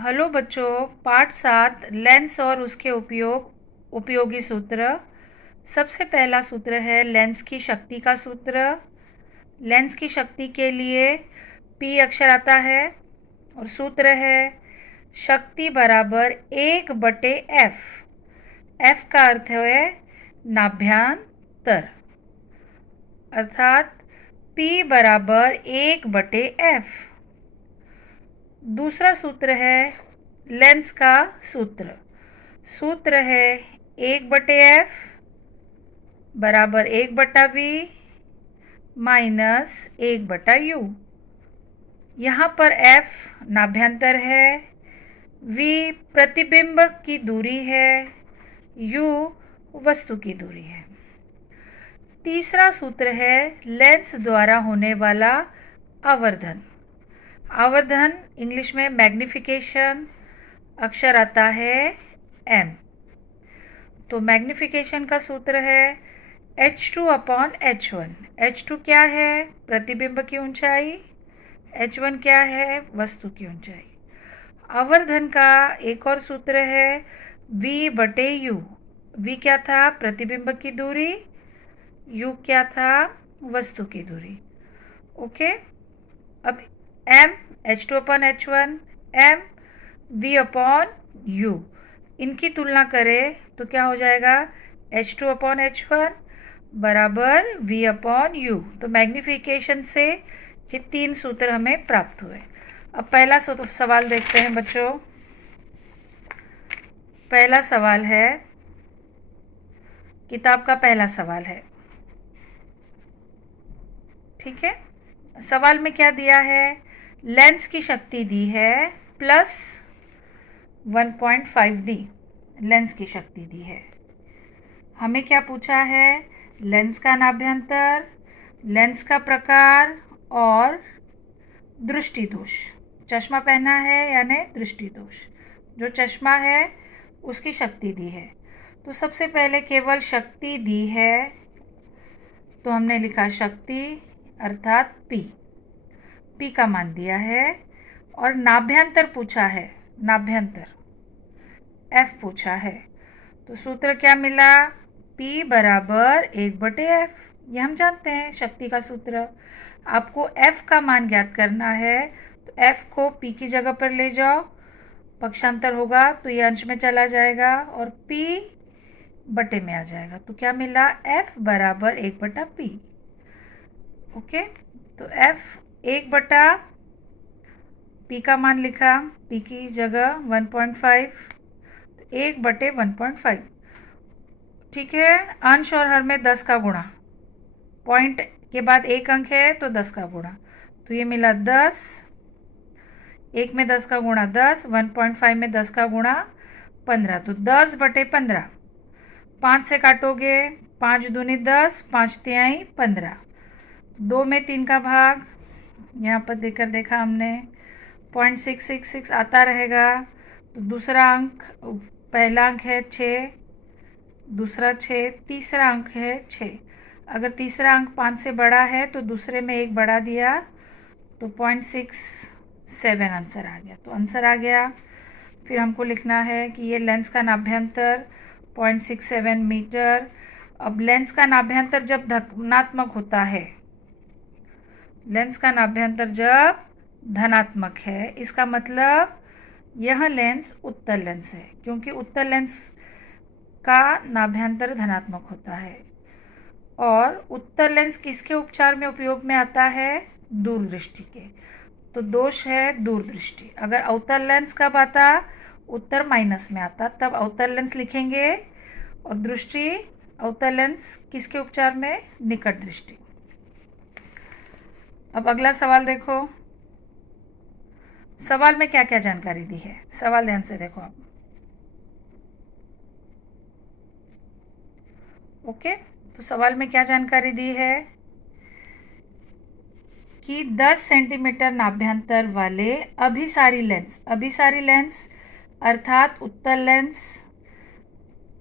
Hello बच्चों, पाठ 7 lens और उसके उपयोगी सूत्र। सबसे पहला सूत्र है लेंस की शक्ति का सूत्र। लेंस की शक्ति के लिए P अक्षर आता है और सूत्र है शक्ति बराबर 1/F। F का अर्थ है नाभ्यांतर, अर्थात P बराबर 1/F। दूसरा सूत्र है लेंस का सूत्र। सूत्र है 1/F बराबर 1/V माइनस 1/U। यहाँ पर F नाभ्यंतर है, V प्रतिबिंब की दूरी है, U वस्तु की दूरी है। तीसरा सूत्र है लेंस द्वारा होने वाला आवर्धन। आवर्धन इंग्लिश में मैग्निफिकेशन, अक्षर आता है M। तो मैग्निफिकेशन का सूत्र है H2/H1। H2 क्या है? प्रतिबिंब की ऊंचाई। H1 क्या है? वस्तु की ऊंचाई। आवर्धन का एक और सूत्र है V/U। V क्या था? प्रतिबिंब की दूरी। U क्या था? वस्तु की दूरी। ओके, अब M H2/H1, M V/U, इनकी तुलना करें तो क्या हो जाएगा? H2/H1 बराबर V/U। तो मैग्निफिकेशन से ये 3 सूत्र हमें प्राप्त हुए। अब पहला सवाल देखते हैं बच्चों। पहला सवाल है, किताब का पहला सवाल है, ठीक है। सवाल में क्या दिया है? लेंस की शक्ति दी है प्लस 1.5D। लेंस की शक्ति दी है। हमें क्या पूछा है? लेंस का नाभ्यंतर, लेंस का प्रकार और दृष्टि दोष। चश्मा पहना है यानी दृष्टि दोष। जो चश्मा है उसकी शक्ति दी है। तो सबसे पहले केवल शक्ति दी है, तो हमने लिखा शक्ति अर्थात P का मान दिया है। और नाभ्यंतर पूछा है, नाभ्यंतर F पूछा है। तो सूत्र क्या मिला? P बराबर 1/F। ये हम जानते हैं शक्ति का सूत्र। आपको F का मान ज्ञात करना है, तो F को P की जगह पर ले जाओ, पक्षांतर होगा तो ये अंश में चला जाएगा और P बटे में आ जाएगा। तो क्या मिला? F बराबर 1/P। ओके, तो F 1/P का मान लिखा, P की जगह 1.5, तो 1/1.5। ठीक है, अंश और हर में 10 का गुणा, पॉइंट के बाद एक अंक है तो 10 का गुणा, तो ये मिला 10। 1 में 10 का गुणा 10, 1.5 में 10 का गुणा 15, तो 10/15। 5 से काटोगे, 5 दूनी 10, 5 तिहाई 15। 2 में 3 का भाग, यहाँ पर देकर देखा हमने, 0.666 आता रहेगा। तो दूसरा अंक, पहला अंक है 6, दूसरा 6, तीसरा अंक है 6। अगर तीसरा अंक 5 से बड़ा है तो दूसरे में 1 बढ़ा दिया, तो 0.67 आंसर आ गया। तो आंसर आ गया। फिर हमको लिखना है कि ये लेंस का नाभ्यंतर 0.67 मीटर। अब लेंस का नाभ्यंतर जब धनात्मक होता है, लेंस का नाभ्यंतर जब धनात्मक है, इसका मतलब यह लेंस उत्तल लेंस है, क्योंकि उत्तल लेंस का नाभ्यंतर धनात्मक होता है। और उत्तल लेंस किसके उपचार में उपयोग में आता है? दूरदृष्टि के। तो दोष है दूरदृष्टि। अगर अवतल लेंस कब आता? उत्तर माइनस में आता, तब अवतल लेंस लिखेंगे। और दृष्टि, अवतल लेंस किसके उपचार में? निकट दृष्टि। अब अगला सवाल देखो। सवाल में क्या क्या जानकारी दी है? सवाल ध्यान से देखो आप। ओके, तो सवाल में क्या जानकारी दी है कि 10 सेंटीमीटर नाभ्यंतर वाले अभिसारी लेंस अर्थात उत्तल लेंस,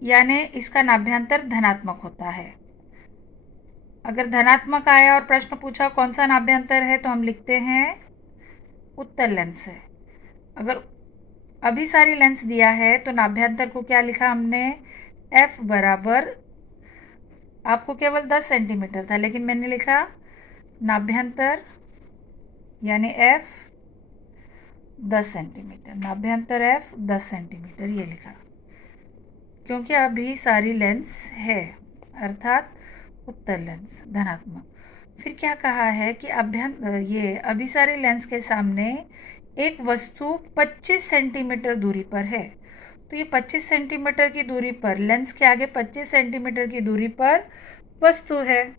यानी इसका नाभ्यंतर धनात्मक होता है। अगर धनात्मक आया और प्रश्न पूछा कौन सा नाभ्यंतर है, तो हम लिखते हैं उत्तल लेंस है। अगर अभिसारी लेंस दिया है तो नाभ्यंतर को क्या लिखा हमने, F बराबर, आपको केवल 10 सेंटीमीटर था लेकिन मैंने लिखा नाभ्यंतर यानी F 10 सेंटीमीटर, नाभ्यंतर F 10 सेंटीमीटर ये लिखा, क्योंकि अभी सारी लेंस है अर्थात उत्तर लेंस धनात्मक। फिर क्या कहा है कि ये अभिसारी लेंस के सामने एक वस्तु 25 सेंटीमीटर दूरी पर है। तो ये 25 सेंटीमीटर की दूरी पर, लेंस के आगे 25 सेंटीमीटर की दूरी पर वस्तु है।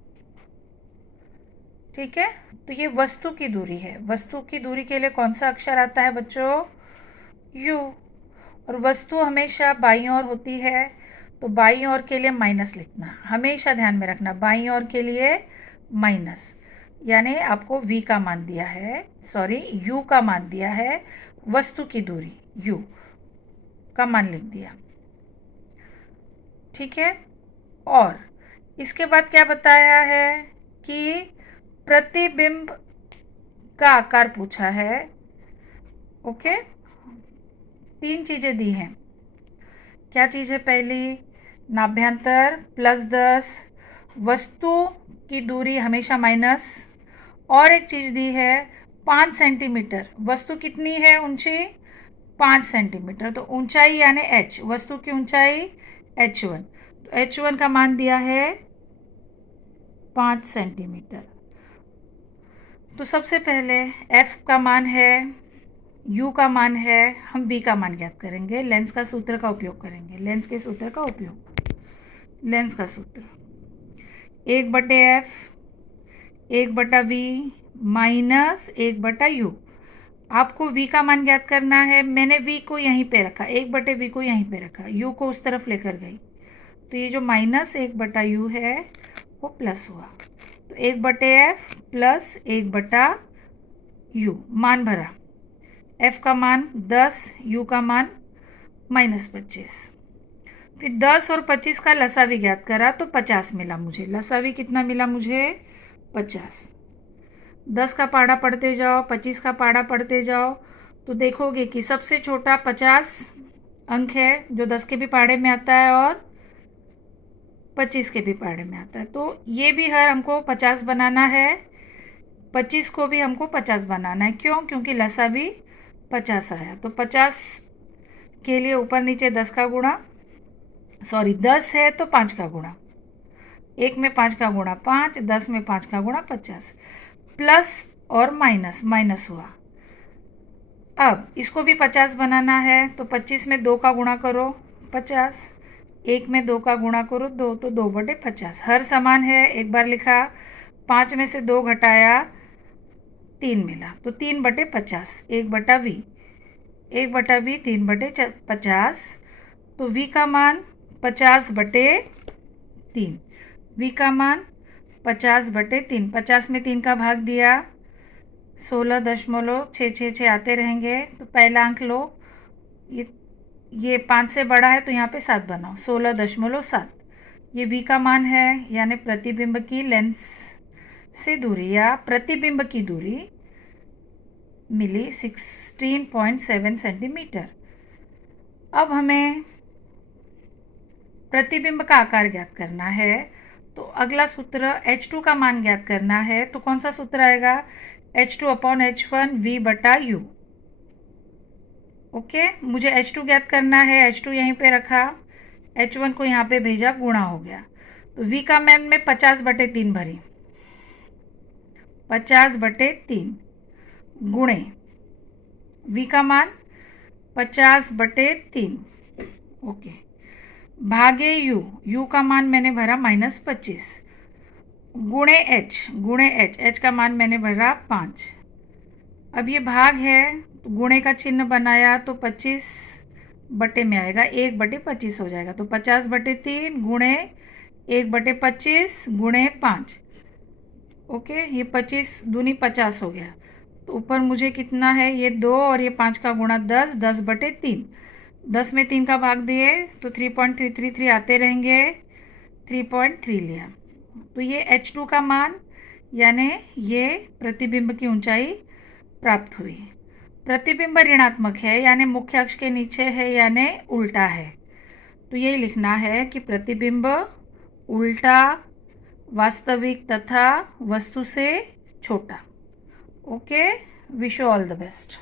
ठीक है, तो ये वस्तु की दूरी है। वस्तु की दूरी के लिए कौन सा अक्षर आता है बच्चों, U। और वस्तु हमेशा बाईं ओर होती है, तो बाईं ओर के लिए माइनस लिखना, हमेशा ध्यान में रखना, बाईं ओर के लिए माइनस, यानी आपको V का मान दिया है, सॉरी U का मान दिया है, वस्तु की दूरी U का मान लिख दिया। ठीक है, और इसके बाद क्या बताया है कि प्रतिबिंब का आकार पूछा है। ओके, 3 चीज़ें दी हैं। क्या चीज़ है, पहली नाभ्यंतर +10, वस्तु की दूरी हमेशा माइनस, और एक चीज़ दी है 5 सेंटीमीटर। वस्तु कितनी है ऊंची, 5 सेंटीमीटर, तो ऊंचाई यानी h, वस्तु की ऊंचाई h1, तो h1 का मान दिया है 5 सेंटीमीटर। तो सबसे पहले f का मान है, u का मान है, हम v का मान ज्ञात करेंगे, लेंस का सूत्र का उपयोग करेंगे, लेंस के सूत्र का उपयोग, लेंस का सूत्र 1/f 1/v माइनस 1/u। आपको v का मान ज्ञात करना है, मैंने v को यहीं पे रखा, 1/v को यहीं पे रखा, u को उस तरफ लेकर गई, तो ये जो माइनस 1/u है वो प्लस हुआ, तो 1/f प्लस 1/u मान भरा, f का मान 10, u का मान -25। फिर 10 और 25 का लसावी ज्ञात करा तो 50 मिला मुझे, लसावी कितना मिला मुझे, 50। 10 का पाढ़ा पढ़ते जाओ, 25 का पाढ़ा पढ़ते जाओ, तो देखोगे कि सबसे छोटा 50 अंक है जो 10 के भी पाढ़े में आता है और 25 के भी पाढ़े में आता है, तो ये भी हर हमको 50 बनाना है, 25 को भी हमको 50 बनाना है। क्यों, क्योंकि लसावी 50 आया, तो 50 के लिए ऊपर नीचे 10 का गुणा, सॉरी 10 है तो 5 का गुणा, 1 में 5 का गुणा 5, 10 में 5 का गुणा 50, प्लस और माइनस, माइनस हुआ। अब इसको भी 50 बनाना है, तो 25 में 2 का गुणा करो 50, 1 में 2 का गुणा करो 2, तो 2/50, हर समान है, एक बार लिखा, 5 में से 2 घटाया 3 मिला, तो 3/50, 1/v, 1/v 3/50, तो v का मान 50/3, v का मान 50/3, 50 में 3 का भाग दिया, 16.666 आते रहेंगे, तो पहला अंक लो, ये 5 से बड़ा है तो यहाँ पे 7 बनाओ, 16.7, ये v का मान है, यानी प्रतिबिंब की लेंस से दूरी या प्रतिबिंब की दूरी मिली 16.7 सेंटीमीटर। अब हमें प्रतिबिंब का आकार ज्ञात करना है, तो अगला सूत्र H2 का मान ज्ञात करना है, तो कौन सा सूत्र आएगा, H2/H1 v/u। ओके, मुझे H2 ज्ञात करना है, H2 यहीं पे रखा, H1 को यहाँ पे भेजा, गुणा हो गया, तो v का मान में 50/3 भरी, 50/3 गुणे v का मान 50/3, ओके, भागे u का मान मैंने भरा -25, गुणे h का मान मैंने भरा 5। अब ये भाग है तो गुणे का चिन्ह बनाया तो 25 बटे में आएगा, 1/25 हो जाएगा, तो 50/3 गुणे 1/25 गुणे 5, ओके, ये 25 दूनी 50 हो गया, तो ऊपर मुझे कितना है, ये 2 और ये 5 का गुणा 10, 10/3, 10 में 3 का भाग दिए तो 3.333 आते रहेंगे, 3.3 लिया, तो ये H2 का मान यानी ये प्रतिबिंब की ऊंचाई प्राप्त हुई। प्रतिबिंब ऋणात्मक है यानी मुख्य अक्ष के नीचे है यानी उल्टा है, तो यही लिखना है कि प्रतिबिंब उल्टा, वास्तविक तथा वस्तु से छोटा। Okay, wish you all the best.